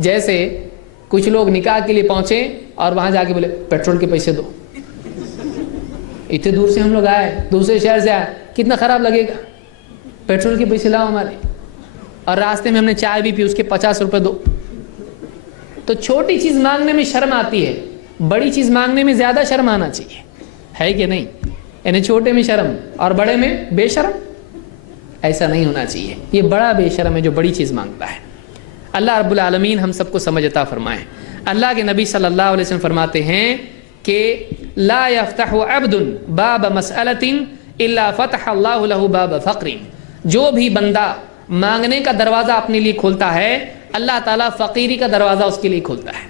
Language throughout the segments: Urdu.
جیسے کچھ لوگ نکاح کے لیے پہنچے اور وہاں جا کے بولے پیٹرول کے پیسے دو. اتنے دور سے ہم لوگ آئے, دوسرے شہر سے آئے, کتنا خراب لگے گا, پیٹرول کے پیسے لاؤ ہمارے, اور راستے میں ہم نے چائے بھی پی, اس کے 50 روپے دو. تو چھوٹی چیز مانگنے میں شرم آتی ہے, بڑی چیز مانگنے میں زیادہ شرم آنا چاہیے, ہے کہ نہیں؟ یعنی چھوٹے میں شرم اور بڑے میں بے شرم, ایسا نہیں ہونا چاہیے. یہ بڑا بے شرم ہے جو بڑی چیز مانگتا ہے. اللہ رب العالمین ہم سب کو سمجھ عطا فرمائے. اللہ کے نبی صلی اللہ علیہ وسلم فرماتے ہیں کہ لا یفتح عبد باب مسألۃ الا فتح اللہ له باب فقر. جو بھی بندہ مانگنے کا دروازہ اپنے لیے کھولتا ہے, اللہ تعالیٰ فقیری کا دروازہ اس کے لیے کھولتا ہے.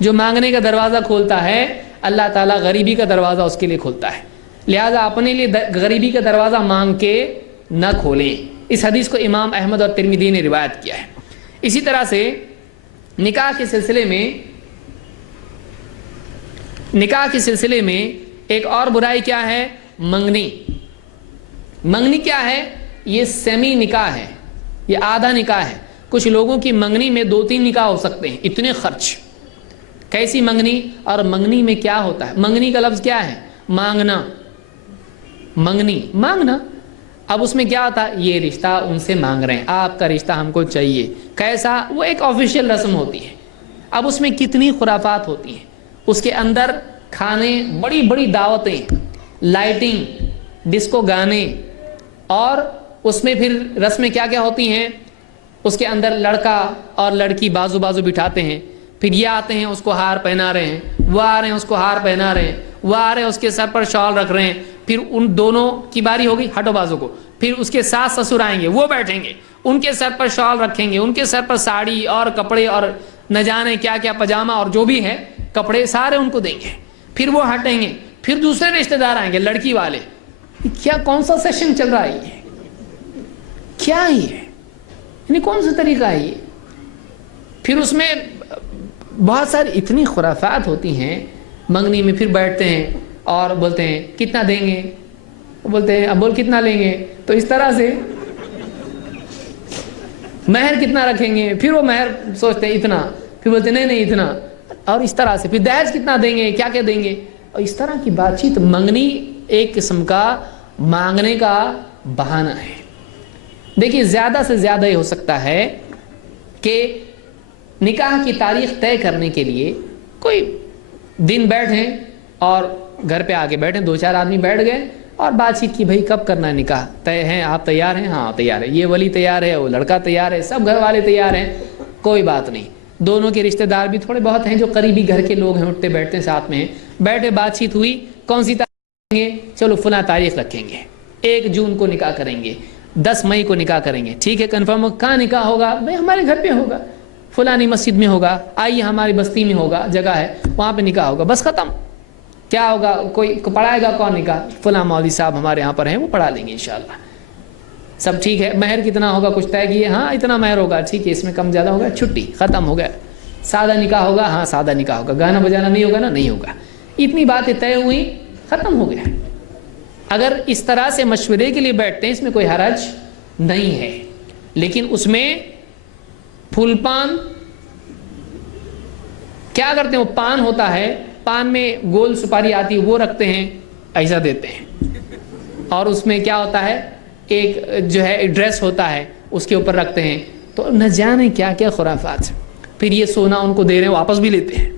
جو مانگنے کا دروازہ کھولتا ہے, اللہ تعالیٰ غریبی کا دروازہ اس کے لیے کھولتا ہے. لہٰذا اپنے لیے غریبی کا دروازہ مانگ کے نہ کھولیں. اس حدیث کو امام احمد اور ترمذی نے روایت کیا ہے. اسی طرح سے نکاح کے سلسلے میں ایک اور برائی کیا ہے؟ منگنی. منگنی کیا ہے؟ یہ سیمی نکاح ہے, یہ آدھا نکاح ہے. کچھ لوگوں کی منگنی میں 2-3 نکاح ہو سکتے ہیں, اتنے خرچ. کیسی منگنی؟ اور منگنی میں کیا ہوتا ہے؟ منگنی کا لفظ کیا ہے؟ مانگنا. منگنی مانگنا. اب اس میں کیا ہوتا ہے؟ یہ رشتہ ان سے مانگ رہے ہیں, آپ کا رشتہ ہم کو چاہیے. کیسا؟ وہ ایک آفیشیل رسم ہوتی ہے. اب اس میں کتنی خرافات ہوتی ہیں. اس کے اندر کھانے, بڑی بڑی دعوتیں, لائٹنگ, ڈسکو گانے, اور اس میں پھر رسمیں کیا کیا ہوتی ہیں. اس کے اندر لڑکا اور لڑکی بازو بازو بٹھاتے ہیں, پھر یہ آتے ہیں اس کو ہار پہنا رہے ہیں, وہ آ رہے ہیں اس کو ہار پہنا رہے ہیں, وہ آ رہے ہیں اس کے سر پر شال رکھ رہے ہیں, پھر ان دونوں کی باری ہوگی, ہٹو بازو کو, پھر اس کے ساس سسر آئیں گے, وہ بیٹھیں گے, ان کے سر پر شال رکھیں گے, ان کے سر پر ساڑی اور کپڑے اور نہ جانے کیا کیا پاجامہ اور جو بھی ہے کپڑے سارے ان کو دیں گے, پھر وہ ہٹیں گے, پھر دوسرے رشتہ دار آئیں گے لڑکی والے. کیا کون سا سیشن چل رہا ہے یہ؟ کیا یہ یعنی کون سا طریقہ ہے یہ؟ پھر اس میں بہت ساری اتنی خرافات ہوتی ہیں. منگنی میں پھر بیٹھتے ہیں اور بولتے ہیں کتنا دیں گے, وہ بولتے ہیں اب بول کتنا لیں گے, تو اس طرح سے مہر کتنا رکھیں گے, پھر وہ مہر سوچتے ہیں اتنا, پھر بولتے ہیں نہیں اتنا, اور اس طرح سے پھر دہیج کتنا دیں گے, کیا کیا دیں گے, اور اس طرح کی بات چیت. منگنی ایک قسم کا مانگنے کا بہانہ ہے. دیکھیے زیادہ سے زیادہ یہ ہو سکتا ہے کہ نکاح کی تاریخ طے کرنے کے لیے کوئی دن بیٹھیں اور گھر پہ آ کے بیٹھیں, 2-4 آدمی بیٹھ گئے اور بات چیت کی, بھائی کب کرنا ہے نکاح, طے ہیں, آپ تیار ہیں؟ ہاں تیار ہے. یہ ولی تیار ہے, وہ لڑکا تیار ہے, سب گھر والے تیار ہیں, کوئی بات نہیں. دونوں کے رشتہ دار بھی تھوڑے بہت ہیں جو قریبی گھر کے لوگ ہیں, اٹھتے بیٹھتے ساتھ میں ہیں, بیٹھے بات چیت ہوئی, کون سی تاریخ رکھیں گے, چلو فلاں تاریخ رکھیں گے, 1 جون کو نکاح کریں گے, 10 مئی کو نکاح کریں گے, ٹھیک ہے کنفرم ہو. کہاں نکاح ہوگا؟ بھائی ہمارے گھر پہ ہوگا, فلانی مسجد میں ہوگا, آئیے ہماری بستی میں ہوگا, جگہ ہے وہاں پہ نکاح ہوگا, بس ختم. کیا ہوگا؟ کوئی پڑھائے گا کون نکاح؟ فلاں مولوی صاحب ہمارے یہاں پر ہیں, وہ پڑھا لیں گے انشاءاللہ. سب ٹھیک ہے. مہر کتنا ہوگا کچھ طے کیے؟ ہاں اتنا مہر ہوگا, ٹھیک ہے, اس میں کم زیادہ ہوگا, چھٹی, ختم ہو گیا. سادہ نکاح ہوگا؟ ہاں سادہ نکاح ہوگا. گانا بجانا نہیں ہوگا نا؟ نہیں ہوگا. اتنی باتیں طے ہوئی, ختم ہو گیا. اگر اس طرح سے مشورے کے لیے بیٹھتے ہیں اس میں کوئی حرج نہیں ہے, لیکن اس میں پھول پان کیا کرتے ہیں؟ وہ پان ہوتا ہے, پان میں گول سپاری آتی ہے, وہ رکھتے ہیں, ایسا دیتے ہیں, اور اس میں کیا ہوتا ہے, ایک جو ہے ڈریس ہوتا ہے اس کے اوپر رکھتے ہیں, تو نہ جانے کیا کیا خرافات. پھر یہ سونا ان کو دے رہے ہیں, واپس بھی لیتے ہیں,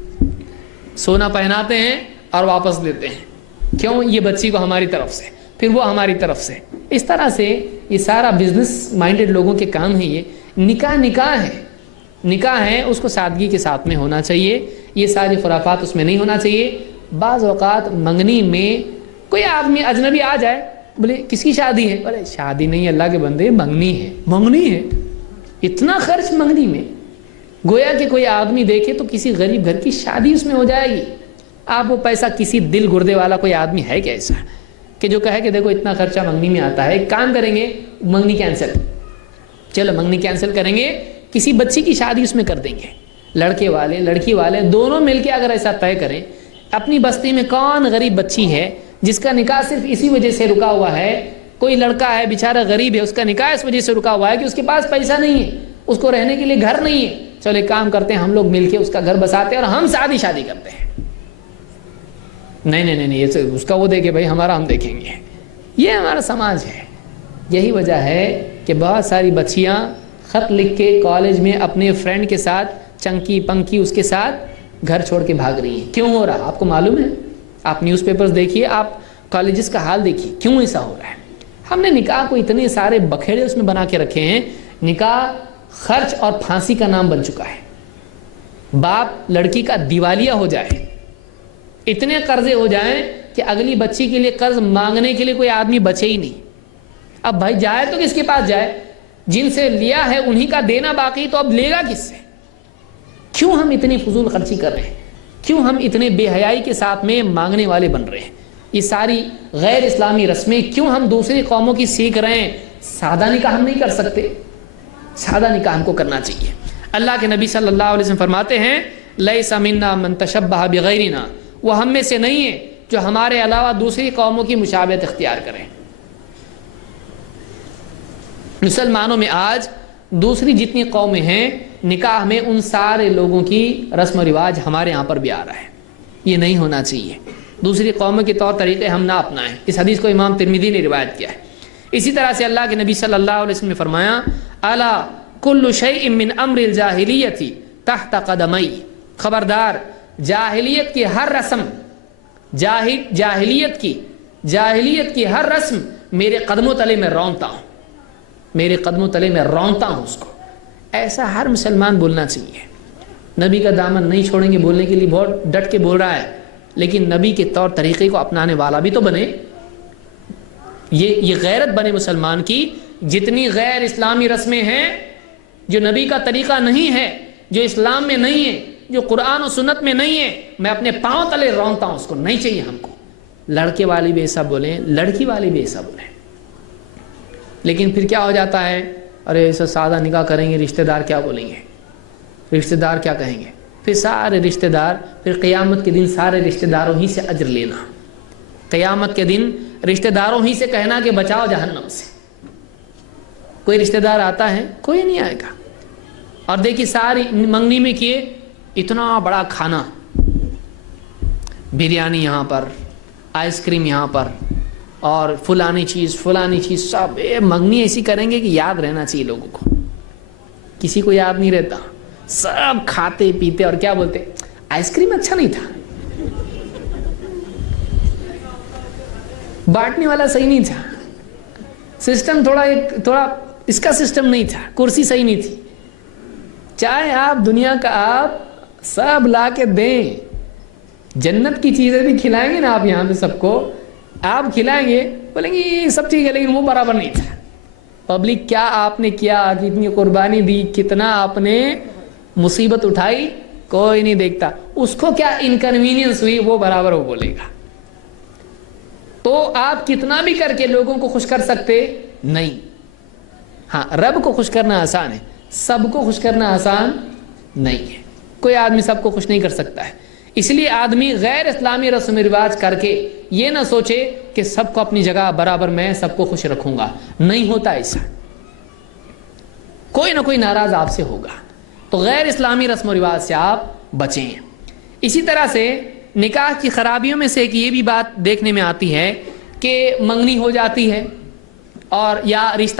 سونا پہناتے ہیں اور واپس لیتے ہیں. کیوں؟ یہ بچی کو ہماری طرف سے, پھر وہ ہماری طرف سے. اس طرح سے یہ سارا بزنس مائنڈڈ لوگوں کے کام ہے. یہ نکاح ہے, نکاح ہے, اس کو سادگی کے ساتھ میں ہونا چاہیے, یہ ساری خرافات اس میں نہیں ہونا چاہیے. بعض اوقات منگنی میں کوئی آدمی اجنبی آ جائے, بولے کس کی شادی ہے؟ بولے شادی نہیں اللہ کے بندے, منگنی ہے. منگنی ہے, اتنا خرچ منگنی میں, گویا کہ کوئی آدمی دیکھے تو کسی غریب گھر کی شادی اس میں ہو جائے گی. آپ وہ پیسہ, کسی دل گردے والا کوئی آدمی ہے کیا ایسا کہ جو کہے کہ دیکھو اتنا خرچہ منگنی میں آتا ہے, ایک کام کریں گے, منگنی کینسل, چلو منگنی کینسل کریں گے, کسی بچی کی شادی اس میں کر دیں گے. لڑکے والے لڑکی والے دونوں مل کے اگر ایسا طے کریں, اپنی بستی میں کون غریب بچی ہے جس کا نکاح صرف اسی وجہ سے رکا ہوا ہے, کوئی لڑکا ہے بیچارہ غریب ہے, اس کا نکاح اس وجہ سے رکا ہوا ہے کہ اس کے پاس پیسہ نہیں ہے, اس کو رہنے کے لیے گھر نہیں ہے، چلو ایک کام کرتے ہیں ہم لوگ مل کے اس کا گھر بساتے ہیں اور ہم شادی کرتے ہیں. نہیں نہیں نہیں، یہ اس کا وہ دیکھے بھائی، ہمارا ہم دیکھیں گے. یہ ہمارا سماج ہے. یہی وجہ ہے کہ بہت ساری بچیاں خط لکھ کے کالج میں اپنے فرینڈ کے ساتھ چنکی پنکی اس کے ساتھ گھر چھوڑ کے بھاگ رہی ہیں. کیوں ہو رہا آپ کو معلوم ہے؟ آپ نیوز پیپرز دیکھیے، آپ کالجز کا حال دیکھیے، کیوں ایسا ہو رہا ہے؟ ہم نے نکاح کو اتنے سارے بکھیڑے اس میں بنا کے رکھے ہیں. نکاح خرچ اور پھانسی کا نام بن چکا ہے. باپ لڑکی کا دیوالیہ ہو جائے، اتنے قرضے ہو جائیں کہ اگلی بچی کے لیے قرض مانگنے کے لیے کوئی آدمی بچے ہی نہیں. اب بھائی جائے تو کس کے پاس جائے؟ جن سے لیا ہے انہی کا دینا باقی، تو اب لے گا کس سے؟ کیوں ہم اتنی فضول خرچی کر رہے ہیں؟ کیوں ہم اتنے بے حیائی کے ساتھ میں مانگنے والے بن رہے ہیں؟ یہ ساری غیر اسلامی رسمیں کیوں ہم دوسری قوموں کی سیکھ رہے ہیں؟ سادہ نکاح ہم نہیں کر سکتے؟ سادہ نکاح ہم کو کرنا چاہیے. اللہ کے نبی صلی اللہ علیہ وسلم فرماتے ہیں لیس منا من تشبہ بغیرنا، وہ ہم میں سے نہیں ہے جو ہمارے علاوہ دوسری قوموں کی مشابہت اختیار کریں. مسلمانوں میں آج دوسری جتنی قومیں ہیں، نکاح میں ان سارے لوگوں کی رسم و رواج ہمارے ہاں پر بھی آ رہا ہے. یہ نہیں ہونا چاہیے. دوسری قوموں کے طور طریقے ہم نہ اپنائیں. اس حدیث کو امام ترمذی نے روایت کیا ہے. اسی طرح سے اللہ کے نبی صلی اللہ علیہ وسلم نے فرمایا الا کل شیء من امر الجاہلیت تحت قدمی، خبردار جاہلیت کی ہر رسم، جاہلیت کی ہر رسم میرے قدموں تلے میں رونتا ہوں، میرے قدموں تلے میں رونتا ہوں اس کو. ایسا ہر مسلمان بولنا چاہیے. نبی کا دامن نہیں چھوڑیں گے بولنے کے لیے بہت ڈٹ کے بول رہا ہے، لیکن نبی کے طور طریقے کو اپنانے والا بھی تو بنے. یہ غیرت بنے مسلمان کی. جتنی غیر اسلامی رسمیں ہیں جو نبی کا طریقہ نہیں ہے، جو اسلام میں نہیں ہے، جو قرآن و سنت میں نہیں ہے، میں اپنے پاؤں تلے رونتا ہوں اس کو. نہیں چاہیے ہم کو. لڑکے والی بھی ایسا بولیں، لڑکی والی بھی ایسا بولیں. لیکن پھر کیا ہو جاتا ہے؟ ارے ایسا سادہ نکاح کریں گے، رشتہ دار کیا بولیں گے، رشتہ دار کیا کہیں گے؟ پھر سارے رشتہ دار، پھر قیامت کے دن سارے رشتہ داروں ہی سے اجر لینا. قیامت کے دن رشتہ داروں ہی سے کہنا کہ بچاؤ جہنم سے. کوئی رشتہ دار آتا ہے؟ کوئی نہیں آئے گا. اور دیکھیے ساری منگنی میں کیے اتنا بڑا کھانا، بریانی یہاں پر، آئس کریم یہاں پر، اور فلانی چیز سب منگنی ایسی کریں گے کہ یاد رہنا چاہیے لوگوں کو. کسی کو یاد نہیں رہتا. سب کھاتے پیتے اور کیا بولتے، آئس کریم اچھا نہیں تھا، بانٹنے والا صحیح نہیں تھا، سسٹم تھوڑا اس کا سسٹم نہیں تھا، کرسی صحیح نہیں تھی. چاہے آپ دنیا کا آپ سب لا کے دیں، جنت کی چیزیں بھی کھلائیں گے نا آپ یہاں پہ سب کو، آپ کھلائیں گے، بولیں گے یہ سب ٹھیک ہے لیکن وہ برابر نہیں تھا. پبلک کیا آپ نے کیا، کتنی قربانی دی، کتنا آپ نے مصیبت اٹھائی، کوئی نہیں دیکھتا. اس کو کیا انکنوینئنس ہوئی وہ برابر وہ بولے گا. تو آپ کتنا بھی کر کے لوگوں کو خوش کر سکتے نہیں. ہاں رب کو خوش کرنا آسان ہے، سب کو خوش کرنا آسان نہیں ہے. کوئی آدمی سب کو خوش نہیں کر سکتا ہے. اس لیے آدمی غیر اسلامی رسم و رواج کر کے یہ نہ سوچے کہ سب کو اپنی جگہ برابر میں سب کو خوش رکھوں گا. نہیں ہوتا ایسا. کوئی نہ کوئی ناراض آپ سے ہوگا. تو غیر اسلامی رسم و رواج سے آپ بچیں. اسی طرح سے نکاح کی خرابیوں میں سے ایک یہ بھی بات دیکھنے میں آتی ہے کہ منگنی ہو جاتی ہے اور یا رشتہ